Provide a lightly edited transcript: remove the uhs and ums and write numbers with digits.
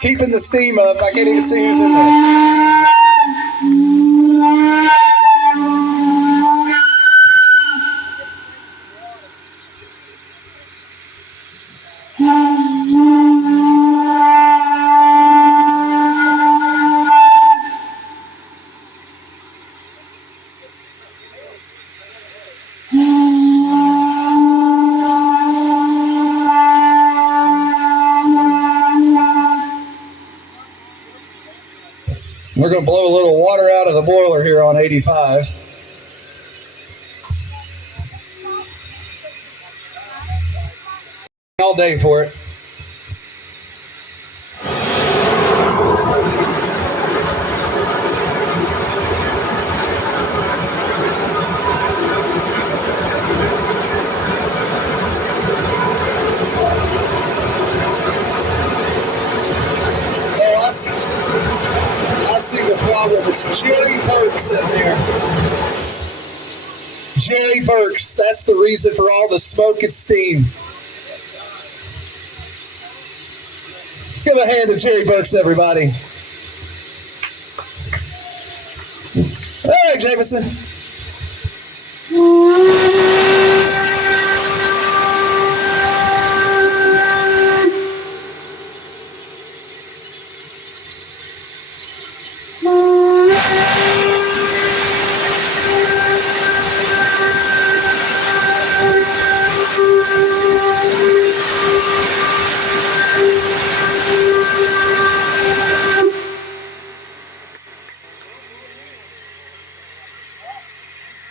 keeping the steam up. I can't even see who's in there. We're going to blow a little water out of the boiler here on 85. All day for it. I see the problem. It's Jerry Burks in there. Jerry Burks. That's the reason for all the smoke and steam. Let's give a hand to Jerry Burks, everybody. Hey, Jameson.